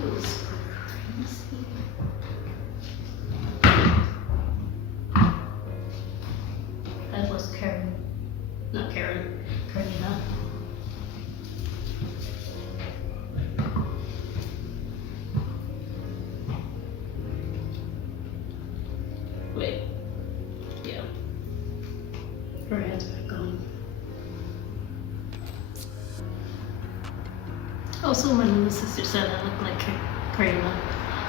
feels crazy. That was Karin. Not Karin. Karina. Wait. Yeah. Her head's back on. Also, my little sister said I look like Karina.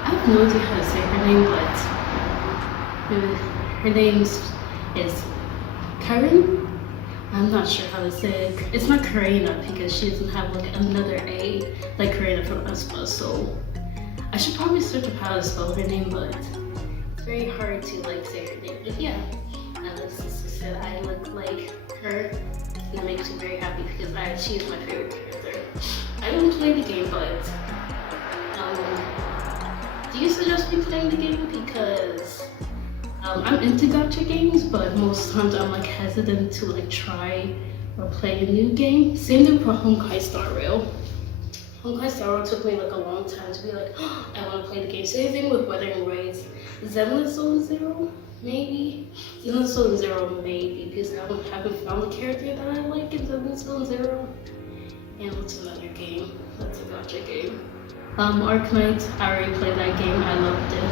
I have no idea how to say her name, but her name is Karin. I'm not sure how to say it. It's not Karina because she doesn't have like another A like Karina from Espa, so I should probably search up how to spell her name, but it's very hard to like say her name. But yeah, my little sister said I look like her, and it makes me very happy because she is my favorite character. I don't play the game, but do you suggest me playing the game? Because I'm into gacha games, but most times I'm like hesitant to like try or play a new game. Same thing for Honkai Star Rail. Honkai Star Rail took me like a long time to be like, oh, I want to play the game. Same thing with Wuthering Waves. Zenless Zone Zero, maybe? Zenless Zone Zero, maybe, because I haven't found the character that I like in Zenless Zone Zero. And what's another game? That's a gacha game. Arknight, I already played that game, I loved it.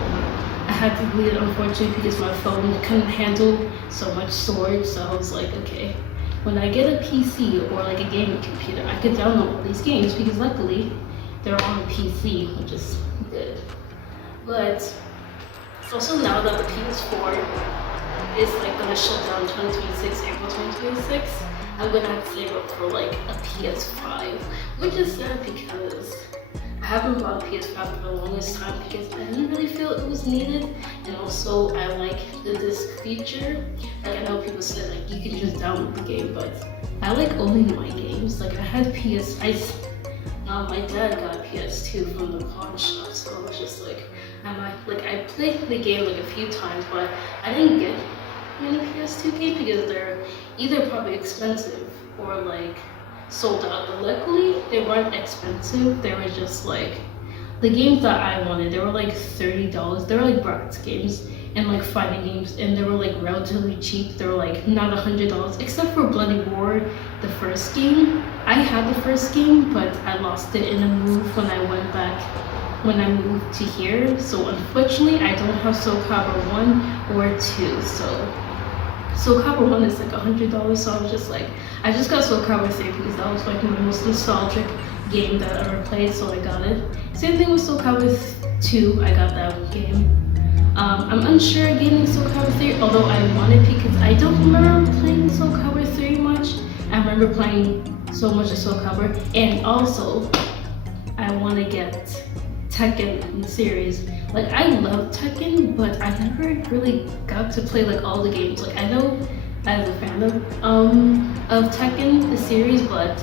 I had to delete it unfortunately because my phone couldn't handle so much storage, so I was like, okay, when I get a PC or like a gaming computer, I could download all these games because luckily they're on a PC, which is good. But also now that the PS4 is like gonna shut down 2026, April 2026, I'm gonna have to save up for like a PS5, which is sad because I haven't bought a PS5 for the longest time because I didn't really feel it was needed, and also I like the disc feature. Like I know people said like you can just download the game, but I like owning my games. Like I had my dad got a PS2 from the pawn shop, so I was just like, I played the game like a few times, but I didn't get many PS2 games because they're either probably expensive or like sold out. But luckily they weren't expensive. They were just like the games that I wanted. They were like $30. They were like Bratz games and like fighting games, and they were like relatively cheap. They were like not $100, except for Bloody War, the first game. I had the first game, but I lost it in a move when I went back when I moved to here. So unfortunately I don't have SAKURA 1 or 2. So SAKURA 1 is like $100, so I was just like, I just got SAKURA 3 because that was like my most nostalgic game that I ever played, so I got it. Same thing with SAKURA 2, I got that game. I'm unsure getting SAKURA 3, although I want it because I don't remember playing SAKURA 3 much. I remember playing so much of SAKURA, and also I want to get Tekken in the series. Like I love Tekken, but I never really got to play like all the games. Like I know I was a fan of Tekken the series, but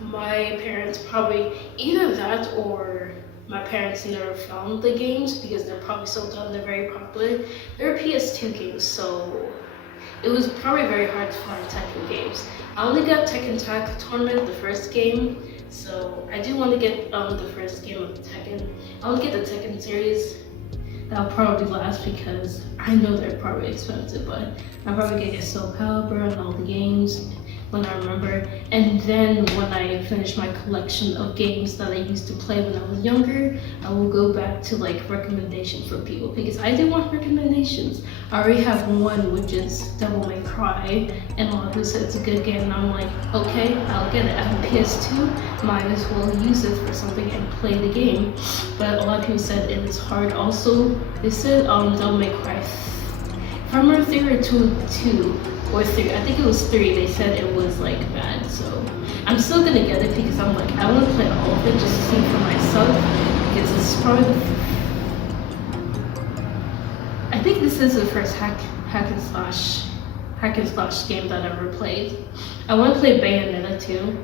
my parents probably either that or my parents never found the games because they're probably sold out and they're very popular. They're PS2 games, so it was probably very hard to find Tekken games. I only got Tekken Tag Tournament, the first game, so I do want to get the first game of Tekken. I want to get the Tekken series. That'll probably last because I know they're probably expensive, but I'm probably gonna get Soul Calibur and all the games when I remember. And then when I finish my collection of games that I used to play when I was younger, I will go back to like recommendations for people because I do want recommendations. I already have one, which is Devil May Cry, and a lot of people said it's a good game, and I'm like, okay, I'll get it. I have a PS2, might as well use it for something and play the game. But a lot of people said it is hard. Also, they said Devil May Cry, if I remember 3 or 2 or 3, I think it was 3, they said it was like bad, so I'm still gonna get it because I'm like, I want to play all of it just to see for myself because it's probably I think this is the first hack and slash game that I ever played. I want to play Bayonetta too.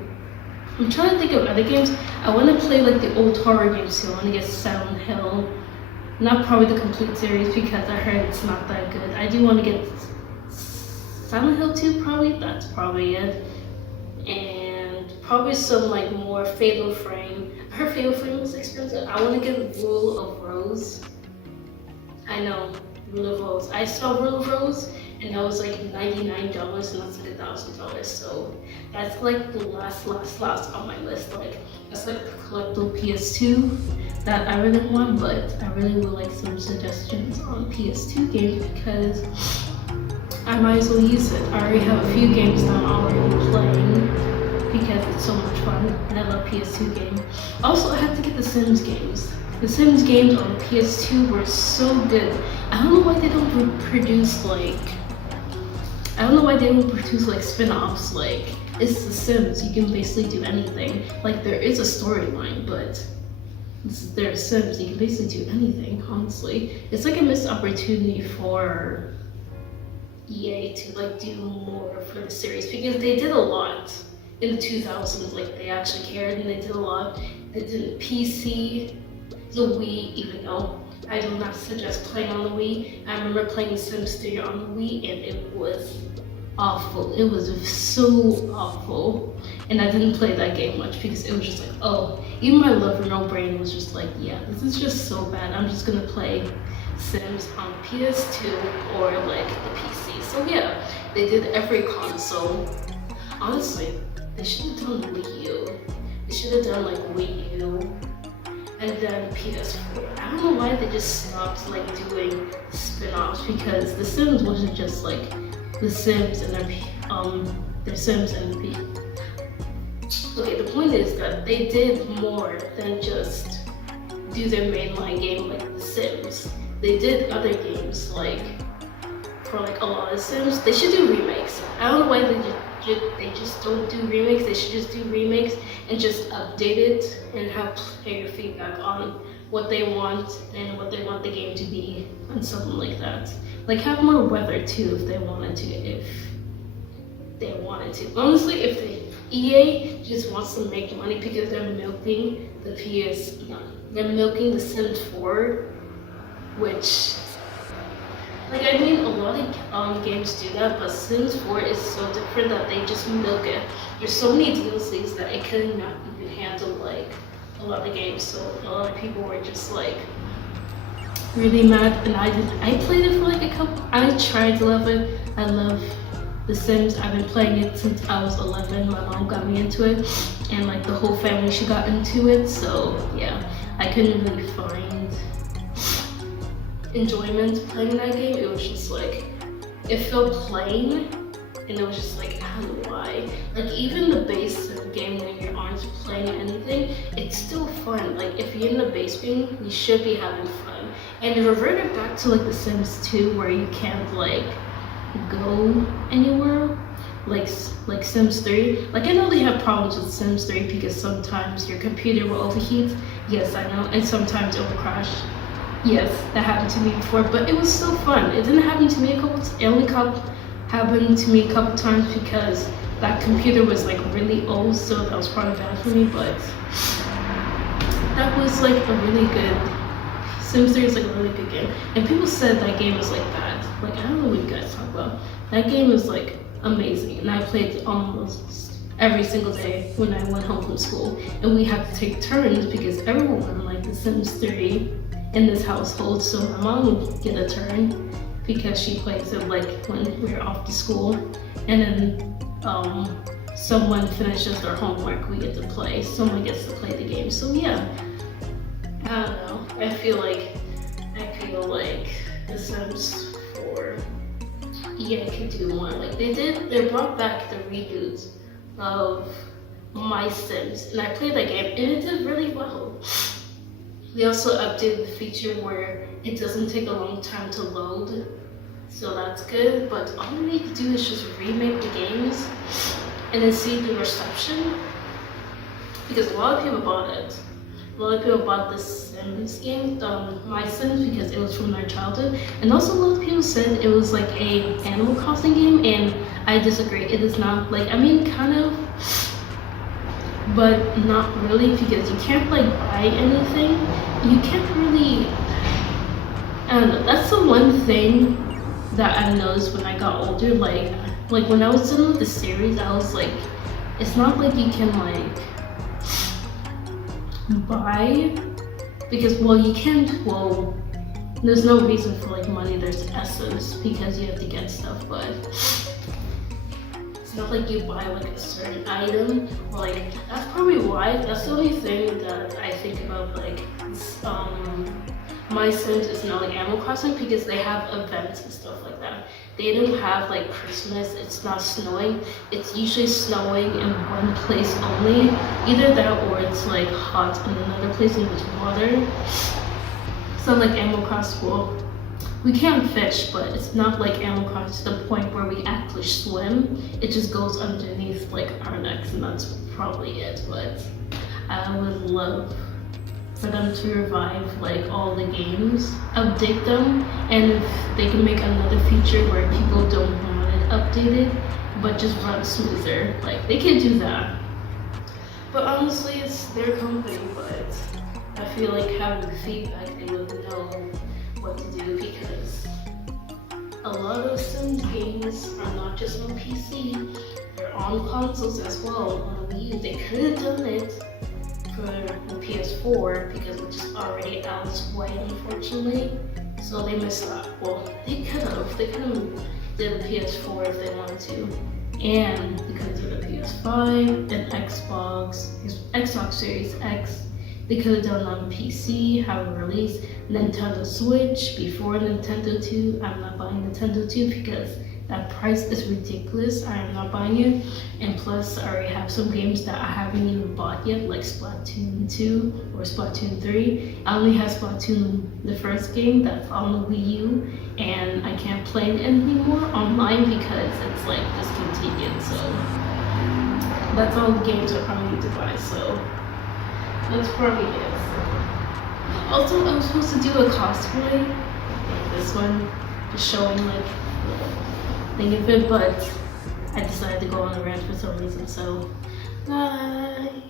I'm trying to think of other games. I want to play like the old horror games too. I want to get Silent Hill. Not probably the complete series because I heard it's not that good. I do want to get Silent Hill 2 probably, that's probably it. And probably some like more Fatal Frame. I her favorite flame was expensive. I want to get Rule of Rose. I know, Rule of Rose. I saw Rule of Rose and that was like $99 and that's like $1,000. So that's like the last on my list. Like that's like the collectible PS2 that I really want, but I really would like some suggestions on PS2 games because I might as well use it. I already have a few games that I'm already playing because it's so much fun and I love PS2 games. Also, I have to get the Sims games. The Sims games on PS2 were so good. I don't know why they don't produce like spin-offs. Like, it's The Sims, you can basically do anything. Like, there is a storyline, but they're Sims, you can basically do anything, honestly. It's like a missed opportunity for EA to like do more for the series because they did a lot in the 2000s. Like, they actually cared and they did a lot. They did PC, the Wii, even though I do not suggest playing on the Wii. I remember playing Sims 3 on the Wii and it was awful. It was so awful. And I didn't play that game much because it was just like, oh, even my no brain was just like, yeah, this is just so bad. I'm just gonna play Sims on PS2 or like the PC. So yeah, they did every console. Honestly, they should have done Wii U. They should have done like Wii U. And then PS4. I don't know why they just stopped like doing spin-offs because The Sims wasn't just like The Sims and their Sims and okay, the point is that they did more than just do their mainline game like The Sims. They did other games like for like a lot of Sims. They should do remakes. I don't know why they just don't do remakes. They should just do remakes and just update it and have player feedback on what they want and what they want the game to be and something like that. Like have more weather too if they wanted to. Honestly, if EA just wants to make money because they're milking they're milking The Sims 4, which like I mean a lot of games do that, but Sims 4 is so different that they just milk it. There's so many DLCs that it could not even handle like a lot of games, so a lot of people were just like really mad, and I played it for like I tried to love it. I love The Sims. I've been playing it since I was 11. My mom got me into it, and like the whole family, she got into it, so yeah, I couldn't really find enjoyment playing that game. It was just like, it felt plain, and it was just like, I don't know why. Like even the base game when you aren't playing anything, it's still fun. Like if you're in the base game, you should be having fun. And it reverted back to like The Sims 2 where you can't like go anywhere like Sims 3. Like I know they have problems with Sims 3 because sometimes your computer will overheat. Yes, I know. And sometimes it will crash. Yes, that happened to me before, but it was still fun. It didn't happen to me it only happened to me a couple times because that computer was like really old, so that was probably bad for me, but that was like a really good, Sims 3 is like a really good game. And people said that game was like bad. Like I don't know what you guys talk about. That game is like amazing, and I played almost every single day when I went home from school. And we had to take turns because everyone liked The Sims 3 in this household, so my mom would get a turn because she plays it like when we're off to school, and then someone finishes their homework, we get to play. Someone gets to play the game. So yeah, I don't know. I feel like The Sims 4, EA could do more. Like they brought back the reboot of My Sims, and I played that game and it did really well. They also updated the feature where it doesn't take a long time to load, so that's good. But all we need to do is just remake the games and then see the reception, because a lot of people bought it. A lot of people bought the Sims game, My Sims, because it was from their childhood. And also a lot of people said it was like a Animal Crossing game, and I disagree. It is not. Like, I mean, kind of, but not really, because you can't like buy anything. You can't really, I don't know. That's the one thing that I noticed when I got older. Like when I was done with the series, I was like, it's not like you can like buy, because well you can't, well there's no reason for like money, there's essence because you have to get stuff, but it's not like you buy like a certain item, or like that's probably why, that's the only thing that I think about like my Sims is not like Animal Crossing, because they have events and stuff like that. They don't have like Christmas, it's not snowing, it's usually snowing in one place only, either that or it's like hot in another place and there's water. So like Animal Crossing, well, we can fish, but it's not like Animal Crossing to the point where we actually swim. It just goes underneath like our necks, and that's probably it. But I would love for them to revive like all the games, update them, and if they can make another feature where people don't want it updated, but just run smoother, like they can do that. But honestly, it's their company, but I feel like having feedback, they would know what to do, because a lot of Sims games are not just on PC, they're on consoles as well. On Wii U, they could have done it for the PS4 because it's just already out way, unfortunately. So they missed out. Well, they could have did the PS4 if they wanted to, and they could have did the PS5 and Xbox Series X. They could have done it on PC, have it released Nintendo Switch before Nintendo 2. I'm not buying Nintendo 2 because that price is ridiculous. I am not buying it. And plus, I already have some games that I haven't even bought yet, like Splatoon 2 or Splatoon 3. I only have Splatoon, the first game, that's on the Wii U, and I can't play it anymore online because it's like discontinued. So that's all the games I probably need to buy. So that's probably it. Also, I was supposed to do a cosplay, like this one, just showing like thing of it, but I decided to go on a rant for some reason, so bye.